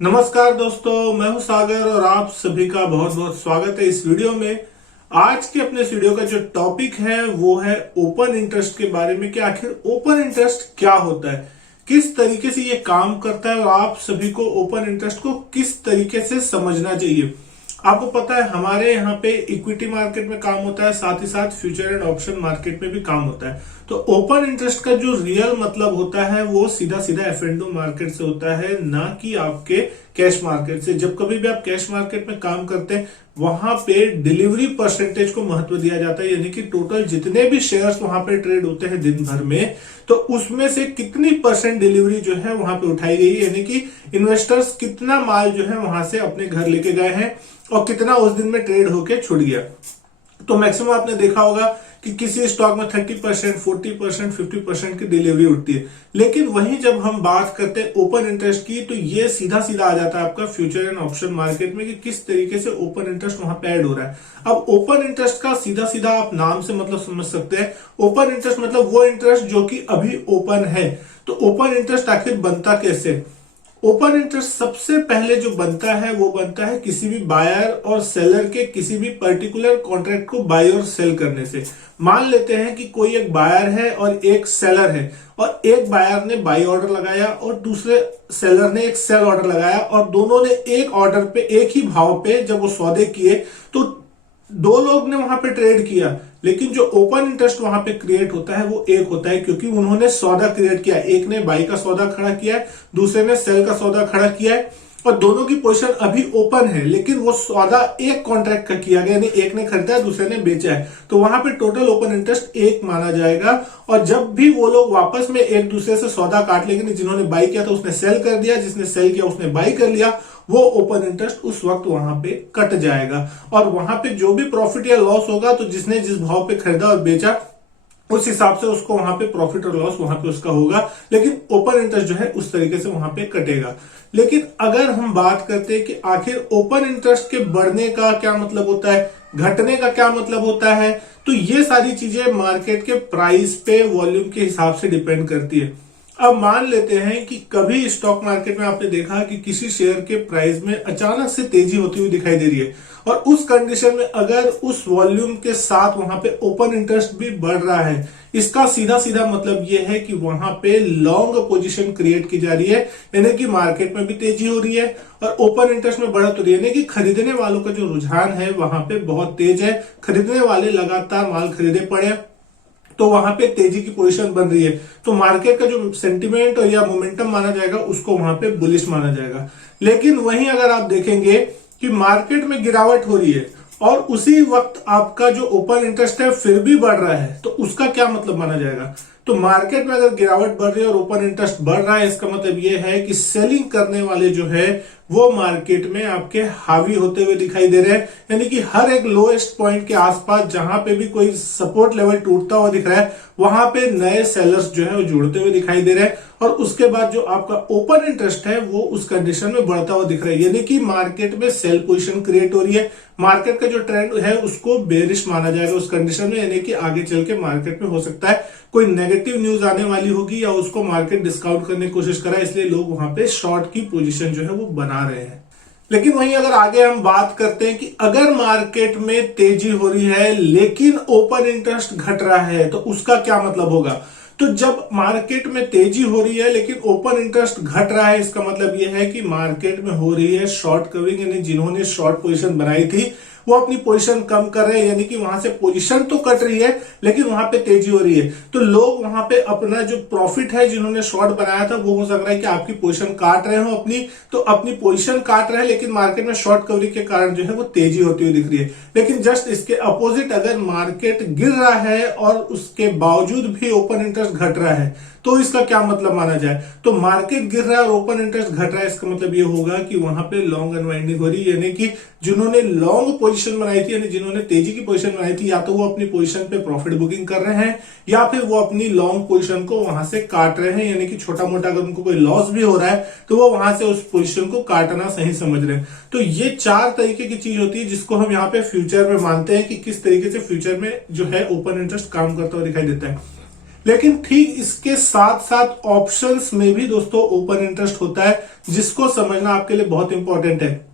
नमस्कार दोस्तों, मैं हूं सागर और आप सभी का बहुत बहुत स्वागत है इस वीडियो में। आज के अपने इस वीडियो का जो टॉपिक है वो है ओपन इंटरेस्ट के बारे में कि आखिर ओपन इंटरेस्ट क्या होता है, किस तरीके से ये काम करता है और आप सभी को ओपन इंटरेस्ट को किस तरीके से समझना चाहिए। आपको पता है हमारे यहाँ पे इक्विटी मार्केट में काम होता है, साथ ही साथ फ्यूचर एंड ऑप्शन मार्केट में भी काम होता है। तो ओपन इंटरेस्ट का जो रियल मतलब होता है वो सीधा सीधा एफ&ओ मार्केट से होता है, ना कि आपके कैश मार्केट से। जब कभी भी आप कैश मार्केट में काम करते हैं वहां पे डिलीवरी परसेंटेज को महत्व दिया जाता है, यानी कि टोटल जितने भी शेयर्स वहां पे ट्रेड होते हैं दिन भर में, तो उसमें से कितनी परसेंट डिलीवरी जो है वहां पे उठाई गई, यानी कि इन्वेस्टर्स कितना माल जो है वहां से अपने घर लेके गए हैं और कितना उस दिन में ट्रेड होके छूट गया। तो मैक्सिमम आपने देखा होगा कि किसी स्टॉक में 30%, 40%, 50% की डिलीवरी उठती है। लेकिन वहीं जब हम बात करते हैं ओपन इंटरेस्ट की, तो ये सीधा सीधा आ जाता है आपका फ्यूचर एंड ऑप्शन मार्केट में कि किस तरीके से ओपन इंटरेस्ट वहां पे ऐड हो रहा है। अब ओपन इंटरेस्ट का सीधा सीधा आप नाम से मतलब समझ सकते हैं। ओपन इंटरेस्ट मतलब वो इंटरेस्ट जो कि अभी ओपन है। तो ओपन इंटरेस्ट आखिर बनता कैसे? ओपन इंटरेस्ट सबसे पहले जो बनता है वो बनता है किसी भी बायर और सेलर के किसी भी पर्टिकुलर कॉन्ट्रैक्ट को बाय और सेल करने से। मान लेते हैं कि कोई एक बायर है और एक सेलर है, और एक बायर ने बाय ऑर्डर लगाया और दूसरे सेलर ने एक सेल ऑर्डर लगाया, और दोनों ने एक ऑर्डर पे एक ही भाव पे जब वो सौदे किए तो दो लोग ने वहां पे ट्रेड किया, लेकिन जो ओपन इंटरेस्ट वहां पे क्रिएट होता है वो एक होता है, क्योंकि उन्होंने सौदा क्रिएट किया। एक ने बाई का सौदा खड़ा किया है, दूसरे ने सेल का सौदा खड़ा किया है, और दोनों की पोजीशन अभी ओपन है, लेकिन वो सौदा एक कॉन्ट्रैक्ट का किया गया, यानी एक ने खरीदा है दूसरे ने बेचा है, तो वहां पे टोटल ओपन इंटरेस्ट एक माना जाएगा। और जब भी वो लोग वापस में एक दूसरे से सौदा काट लेंगे, जिन्होंने बाई किया था उसने सेल कर दिया, जिसने सेल किया उसने बाई कर लिया, वो ओपन इंटरेस्ट उस वक्त वहां पे कट जाएगा। और वहां पे जो भी प्रॉफिट या लॉस होगा, तो जिसने जिस भाव पे खरीदा और बेचा उस हिसाब से उसको वहां पे प्रॉफिट और लॉस वहां पे उसका होगा, लेकिन ओपन इंटरेस्ट जो है उस तरीके से वहां पे कटेगा। लेकिन अगर हम बात करते हैं कि आखिर ओपन इंटरेस्ट के बढ़ने का क्या मतलब होता है, घटने का क्या मतलब होता है, तो ये सारी चीजें मार्केट के प्राइस पे वॉल्यूम के हिसाब से डिपेंड करती है। अब मान लेते हैं कि कभी स्टॉक मार्केट में आपने देखा कि किसी शेयर के प्राइस में अचानक से तेजी होती हुई दिखाई दे रही है, और उस कंडीशन में अगर उस वॉल्यूम के साथ वहां पे ओपन इंटरेस्ट भी बढ़ रहा है, इसका सीधा सीधा मतलब यह है कि वहां पे लॉन्ग पोजीशन क्रिएट की जा रही है, यानी कि मार्केट में भी तेजी हो रही है और ओपन इंटरेस्ट में बढ़त हो रही है, यानी कि खरीदने वालों का जो रुझान है वहां पे बहुत तेज है। खरीदने वाले लगातार माल खरीदे पड़े, तो वहां पे तेजी की पोजीशन बन रही है, तो मार्केट का जो सेंटिमेंट और या मोमेंटम माना जाएगा उसको वहां पे बुलिश माना जाएगा। लेकिन वहीं अगर आप देखेंगे कि मार्केट में गिरावट हो रही है और उसी वक्त आपका जो ओपन इंटरेस्ट है फिर भी बढ़ रहा है, तो उसका क्या मतलब माना जाएगा? तो मार्केट में अगर गिरावट बढ़ रही है और ओपन इंटरेस्ट बढ़ रहा है, इसका मतलब यह है कि सेलिंग करने वाले जो है वो मार्केट में आपके हावी होते हुए दिखाई दे रहे हैं, यानी कि हर एक लोएस्ट पॉइंट के आसपास जहां पे भी कोई सपोर्ट लेवल टूटता हुआ दिख रहा है वहां पे नए सेलर्स जो है वो जुड़ते हुए दिखाई दे रहे हैं, और उसके बाद जो आपका ओपन इंटरेस्ट है वो उस कंडीशन में बढ़ता हुआ दिख रहा है, यानी कि मार्केट में सेल पोजीशन क्रिएट हो रही है। मार्केट का जो ट्रेंड है उसको बेरिश माना जाएगा उस कंडीशन में, यानी कि आगे चल के मार्केट में हो सकता है कोई नेगेटिव न्यूज आने वाली होगी या उसको मार्केट डिस्काउंट करने की कोशिश करा, इसलिए लोग वहां पे शॉर्ट की पोजीशन जो है वो बना रहे हैं। लेकिन वहीं अगर आगे हम बात करते हैं कि अगर मार्केट में तेजी हो रही है लेकिन ओपन इंटरेस्ट घट रहा है, तो उसका क्या मतलब होगा? तो जब मार्केट में तेजी हो रही है लेकिन ओपन इंटरेस्ट घट रहा है, इसका मतलब यह है कि मार्केट में हो रही है शॉर्ट कवरिंग, यानी जिन्होंने शॉर्ट पोजीशन बनाई थी वो अपनी पोजीशन कम कर रहे हैं, यानी कि वहां से पोजीशन तो कट रही है लेकिन वहां पे तेजी हो रही है, तो लोग वहां पे अपना जो प्रॉफिट है जिन्होंने शॉर्ट बनाया था वो हो सक रहा है कि आपकी पोजीशन काट रहे हो अपनी, तो अपनी पोजीशन काट रहे हैं, लेकिन मार्केट में शॉर्ट कवरिंग के कारण जो है वो तेजी होती हुई दिख रही है। लेकिन जस्ट इसके अपोजिट अगर मार्केट गिर रहा है और उसके बावजूद भी ओपन इंटरेस्ट घट रहा है, तो इसका क्या मतलब माना जाए? तो मार्केट गिर रहा है और ओपन इंटरेस्ट घट रहा है, इसका मतलब ये होगा कि वहां पे लॉन्ग अनवाइंडिंग हो रही है, यानी कि जिन्होंने लॉन्ग पोजीशन बनाई थी, यानी जिन्होंने तेजी की पोजीशन बनाई थी, या तो वो अपनी पोजीशन पे प्रॉफिट बुकिंग कर रहे हैं या फिर वो अपनी लॉन्ग पोजीशन को वहां से काट रहे हैं, यानी कि छोटा मोटा अगर उनको कोई लॉस भी हो रहा है तो वो वहां से उस पोजीशन को काटना सही समझ रहे हैं। तो ये चार तरीके की चीज होती है जिसको हम यहाँ पे फ्यूचर में मानते हैं कि किस तरीके से फ्यूचर में जो है ओपन इंटरेस्ट काम करता हुआ दिखाई देता है। लेकिन ठीक इसके साथ साथ ऑप्शंस में भी दोस्तों ओपन इंटरेस्ट होता है, जिसको समझना आपके लिए बहुत इंपॉर्टेंट है।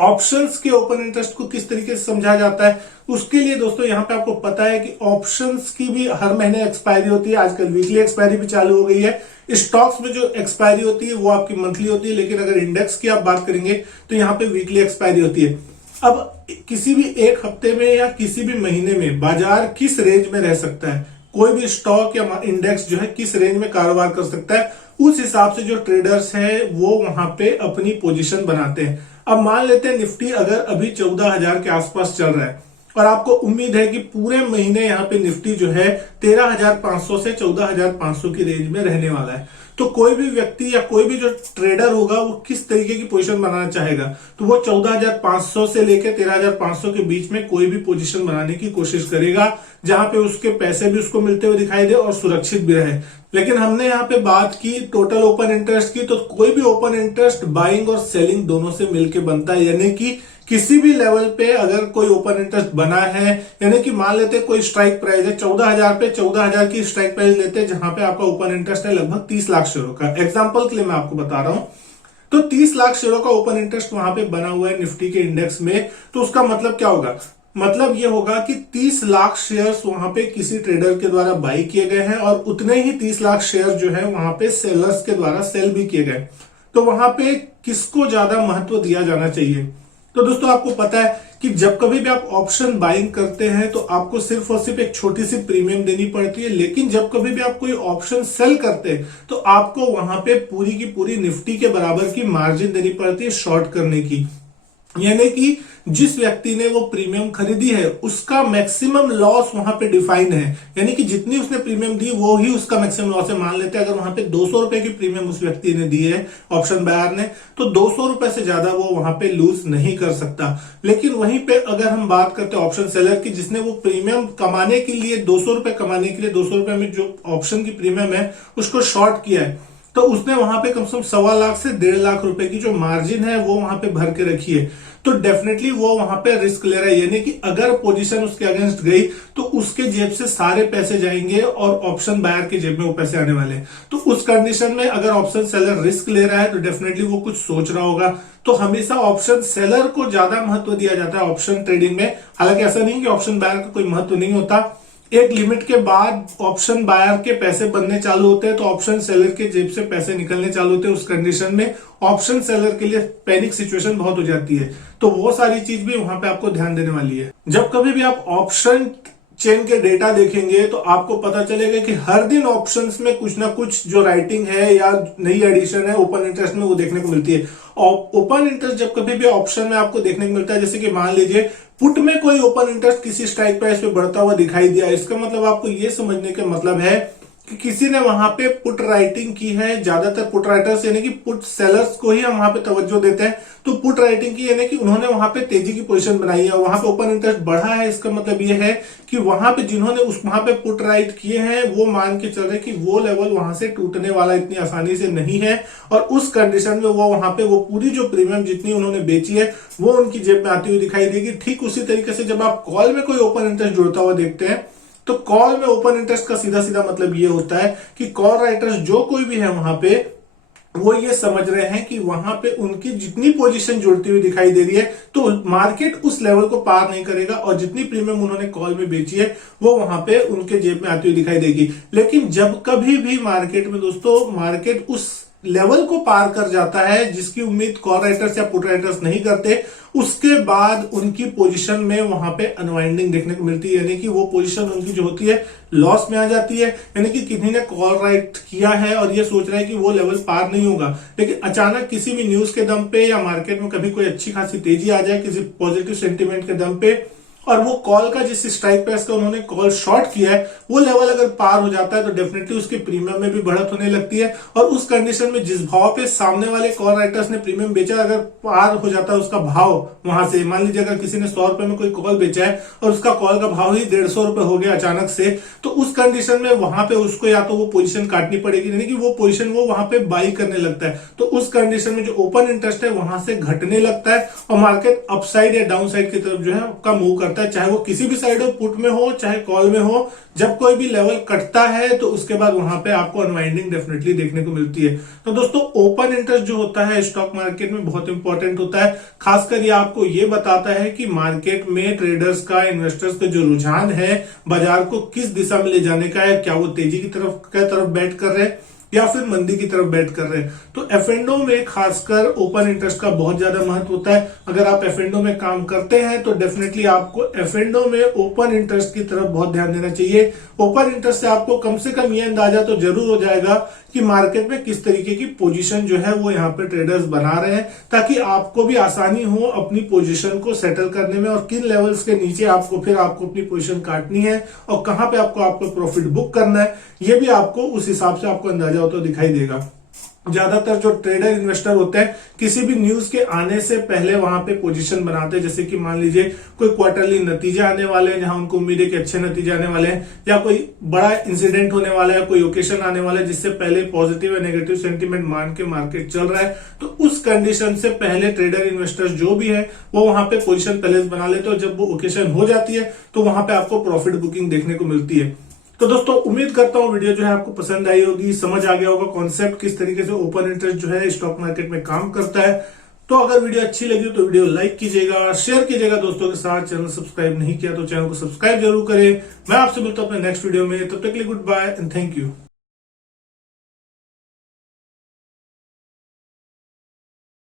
ऑप्शंस के ओपन इंटरेस्ट को किस तरीके से समझा जाता है, उसके लिए दोस्तों यहां पे आपको पता है कि ऑप्शंस की भी हर महीने एक्सपायरी होती है। आजकल वीकली एक्सपायरी भी चालू हो गई है। स्टॉक्स में जो एक्सपायरी होती है वो आपकी मंथली होती है, लेकिन अगर इंडेक्स की आप बात करेंगे तो यहाँ पे वीकली एक्सपायरी होती है। अब किसी भी एक हफ्ते में या किसी भी महीने में बाजार किस रेंज में रह सकता है, कोई भी स्टॉक या इंडेक्स जो है किस रेंज में कारोबार कर सकता है, उस हिसाब से जो ट्रेडर्स हैं वो वहां पे अपनी पोजीशन बनाते हैं। अब मान लेते हैं निफ्टी अगर अभी 14,000 के आसपास चल रहा है और आपको उम्मीद है कि पूरे महीने यहाँ पे निफ्टी जो है 13,500 से 14,500 की रेंज में रहने वाला है, तो कोई भी व्यक्ति या कोई भी जो ट्रेडर होगा वो किस तरीके की पोजीशन बनाना चाहेगा, तो वो 14,500 से लेकर 13,500 के बीच में कोई भी पोजीशन बनाने की कोशिश करेगा, जहां पे उसके पैसे भी उसको मिलते हुए दिखाई दे और सुरक्षित भी रहे। लेकिन हमने यहाँ पे बात की टोटल ओपन इंटरेस्ट की, तो कोई भी ओपन इंटरेस्ट बाइंग और सेलिंग दोनों से मिलकर बनता है। यानी कि किसी भी लेवल पे अगर कोई ओपन इंटरेस्ट बना है, यानी कि मान लेते कोई स्ट्राइक प्राइस है 14,000 पे, 14,000 की स्ट्राइक प्राइस लेते हैं, जहां पे आपका ओपन इंटरेस्ट है लगभग 30 लाख शेयरों का। एग्जांपल के लिए मैं आपको बता रहा हूं, तो 30 लाख शेयरों का ओपन इंटरेस्ट वहां पे बना हुआ है निफ्टी के इंडेक्स में, तो उसका मतलब क्या होगा, मतलब ये होगा कि 30 लाख शेयर्स वहां पे किसी ट्रेडर के द्वारा बाई किए गए हैं और उतने ही 30 लाख शेयर जो है वहां पे सेलर्स के द्वारा सेल भी किए गए। तो वहां पे किसको ज्यादा महत्व दिया जाना चाहिए, तो दोस्तों आपको पता है कि जब कभी भी आप ऑप्शन बाइंग करते हैं तो आपको सिर्फ और सिर्फ एक छोटी सी प्रीमियम देनी पड़ती है, लेकिन जब कभी भी आप कोई ऑप्शन सेल करते हैं तो आपको वहां पे पूरी की पूरी निफ्टी के बराबर की मार्जिन देनी पड़ती है शॉर्ट करने की। यानी कि जिस व्यक्ति ने वो प्रीमियम खरीदी है उसका मैक्सिमम लॉस वहां पे डिफाइन है, यानी कि जितनी उसने प्रीमियम दी वो ही उसका मैक्सिमम लॉस है। मान लेते हैं अगर वहां पे 200 रुपए की प्रीमियम उस व्यक्ति ने दी है ऑप्शन बायर ने, तो 200 रुपए से ज्यादा वो वहां पे लूज नहीं कर सकता। लेकिन वहीं पे अगर हम बात करते हैं ऑप्शन सेलर की, जिसने वो प्रीमियम कमाने के लिए 200 रुपए कमाने के लिए 200 रुपए में जो ऑप्शन की प्रीमियम है उसको शॉर्ट किया है, तो उसने वहां पे कम से कम 1.25 लाख से 1.5 लाख रुपए की जो मार्जिन है वो वहां पे भर के रखी है। तो डेफिनेटली वो वहां पे रिस्क ले रहा है, यानी कि अगर पोजीशन उसके अगेंस्ट गई तो उसके जेब से सारे पैसे जाएंगे और ऑप्शन बायर के जेब में वो पैसे आने वाले हैं। तो उस कंडीशन में अगर ऑप्शन सेलर रिस्क ले रहा है तो डेफिनेटली वो कुछ सोच रहा होगा। तो हमेशा ऑप्शन सेलर को ज्यादा महत्व दिया जाता है ऑप्शन ट्रेडिंग में। हालांकि ऐसा नहीं कि ऑप्शन बायर का कोई महत्व नहीं होता, एक लिमिट के बाद ऑप्शन बायर के पैसे बनने चालू होते हैं तो ऑप्शन सेलर के जेब से पैसे निकलने चालू होते हैं। उस कंडीशन में ऑप्शन सेलर के लिए पैनिक सिचुएशन बहुत हो जाती है, तो वो सारी चीज भी वहां पे आपको ध्यान देने वाली है। जब कभी भी आप ऑप्शन चेन के डेटा देखेंगे तो आपको पता चलेगा कि हर दिन ऑप्शंस में कुछ ना कुछ जो राइटिंग है या नई एडिशन है ओपन इंटरेस्ट में वो देखने को मिलती है। और ओपन इंटरेस्ट जब कभी भी ऑप्शन में आपको देखने को मिलता है, जैसे कि मान लीजिए पुट में कोई ओपन इंटरेस्ट किसी स्ट्राइक प्राइस पे बढ़ता हुआ दिखाई दिया, इसका मतलब आपको ये समझने का मतलब है कि किसी ने वहां पे पुट राइटिंग की है। ज्यादातर पुट राइटर्स यानी कि पुट सेलर्स को ही हम वहां पे तवज्जो देते हैं, तो पुट राइटिंग की यानी कि उन्होंने वहां पे तेजी की पोजीशन बनाई है और वहां पे ओपन इंटरेस्ट बढ़ा है। इसका मतलब ये है कि वहां पे जिन्होंने वहां पे पुट राइट किए हैं वो मान के चल रहे कि वो लेवल वहां से टूटने वाला इतनी आसानी से नहीं है, और उस कंडीशन में वो वहां पे वो पूरी जो प्रीमियम जितनी उन्होंने बेची है वो उनकी जेब में आती हुई दिखाई देगी। ठीक उसी तरीके से जब आप कॉल में कोई ओपन इंटरेस्ट जुड़ता हुआ देखते हैं तो कॉल में ओपन इंटरेस्ट का सीधा सीधा मतलब ये होता है कि कॉल राइटर्स जो कोई भी है वहां पे वो ये समझ रहे हैं कि वहां पे उनकी जितनी पोजीशन जुड़ती हुई दिखाई दे रही है तो मार्केट उस लेवल को पार नहीं करेगा और जितनी प्रीमियम उन्होंने कॉल में बेची है वो वहां पे उनके जेब में आती हुई दिखाई देगी। लेकिन जब कभी भी मार्केट में दोस्तों मार्केट उस लेवल को पार कर जाता है जिसकी उम्मीद कॉल राइटर्स या पुट राइटर्स नहीं करते, उसके बाद उनकी पोजीशन में वहां पे अनवाइंडिंग देखने को मिलती है, यानी कि वो पोजीशन उनकी जो होती है लॉस में आ जाती है। यानी कि किसी ने कॉल राइट किया है और ये सोच रहा है कि वो लेवल पार नहीं होगा, लेकिन अचानक किसी भी न्यूज के दम पे या मार्केट में कभी कोई अच्छी खासी तेजी आ जाए किसी पॉजिटिव सेंटीमेंट के दम पे और वो कॉल का जिस स्ट्राइक प्राइस का उन्होंने कॉल शॉर्ट किया है वो लेवल अगर पार हो जाता है तो डेफिनेटली उसके प्रीमियम में भी बढ़त होने लगती है। और उस कंडीशन में जिस भाव पे सामने वाले कॉल राइटर्स ने प्रीमियम बेचा अगर पार हो जाता है उसका भाव वहां से, मान लीजिए अगर किसी ने 100 रुपए में कोई कॉल बेचा है और उसका कॉल का भाव ही 150 रुपए हो गया अचानक से, तो उस कंडीशन में वहां पे उसको या तो वो पोजीशन काटनी पड़ेगी, यानी कि वो पोजीशन वो वहां पे बाई करने लगता है। तो उस कंडीशन में जो ओपन इंटरेस्ट है वहां से घटने लगता है और मार्केट अपसाइड या डाउन साइड की तरफ जो है आपका मूव करता है। जाता है, चाहे वो किसी भी साइड हो, पुट में हो चाहे कॉल में हो। जब कोई भी लेवल कटता है तो उसके बाद वहां पे आपको अनवाइंडिंग डेफिनेटली देखने को मिलती है। तो दोस्तों ओपन इंटरेस्ट जो होता है स्टॉक मार्केट में बहुत इंपॉर्टेंट होता है। खासकर ये आपको ये बताता है कि मार्केट में ट्रेडर्स का, इन्वेस्टर्स का जो रुझान है बाजार को किस दिशा में ले जाने का है, क्या वो तेजी की तरफ बैट कर रहे हैं या फिर मंदी की तरफ बैट कर रहे हैं। तो एफ&ओ में खासकर ओपन इंटरेस्ट का बहुत ज्यादा महत्व होता है। अगर आप एफ&ओ में काम करते हैं तो डेफिनेटली आपको एफ&ओ में ओपन इंटरेस्ट की तरफ बहुत ध्यान देना चाहिए। ओपन इंटरेस्ट से आपको कम से कम ये अंदाजा तो जरूर हो जाएगा कि मार्केट में किस तरीके की पोजीशन जो है वो यहाँ पे ट्रेडर्स बना रहे हैं, ताकि आपको भी आसानी हो अपनी पोजीशन को सेटल करने में और किन लेवल्स के नीचे आपको अपनी पोजीशन काटनी है और कहां पे आपको प्रॉफिट बुक करना है, ये भी आपको उस हिसाब से आपको अंदाजा हो तो दिखाई देगा। ज्यादातर जो ट्रेडर इन्वेस्टर होते हैं किसी भी न्यूज के आने से पहले वहां पे पोजीशन बनाते हैं। जैसे कि मान लीजिए कोई क्वार्टरली नतीजे आने वाले हैं जहां उनको उम्मीद है कि अच्छे नतीजे आने वाले हैं, या कोई बड़ा इंसिडेंट होने वाला है, कोई ओकेशन आने वाला है जिससे पहले पॉजिटिव या नेगेटिव सेंटीमेंट मान के मार्केट चल रहा है, तो उस कंडीशन से पहले ट्रेडर इन्वेस्टर्स जो भी है वो वहां पे पोजीशन पहले बना लेते हैं और जब वो ओकेशन हो जाती है तो वहां पे आपको प्रॉफिट बुकिंग देखने को मिलती है। तो दोस्तों उम्मीद करता हूं वीडियो जो है आपको पसंद आई होगी, समझ आ गया होगा कॉन्सेप्ट किस तरीके से ओपन इंटरेस्ट जो है स्टॉक मार्केट में काम करता है। तो अगर वीडियो अच्छी लगी तो वीडियो लाइक कीजिएगा, शेयर कीजिएगा दोस्तों के साथ। चैनल सब्सक्राइब नहीं किया तो चैनल को सब्सक्राइब जरूर करें। मैं आपसे मिलता हूं अपने नेक्स्ट वीडियो में, तब तक के लिए good bye and thank you.